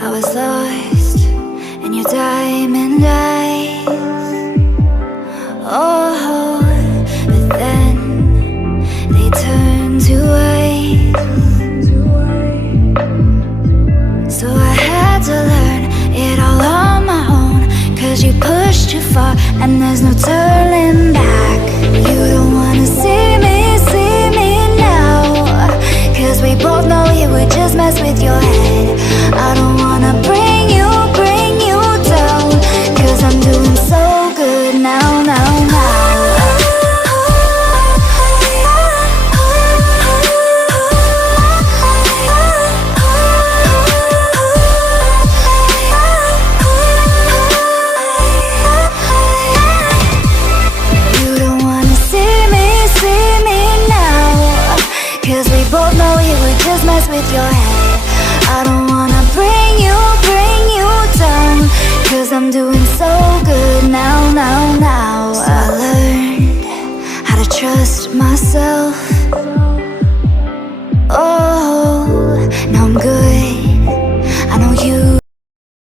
I was lost in your diamond eyes. Oh, but then they turned to ice. So I had to learn it all on my own, 'cause you pushed too far and there's no turning back. You don't wanna see me now, 'cause we both know it would just mess with your head. I don't wanna bring you down, 'cause I'm doing so good now, now, now. You don't wanna see me now, 'cause we both know it would just mess with your head. I don't wanna bring you down, 'cause I'm doing so good now, now, now. So I learned how to trust myself.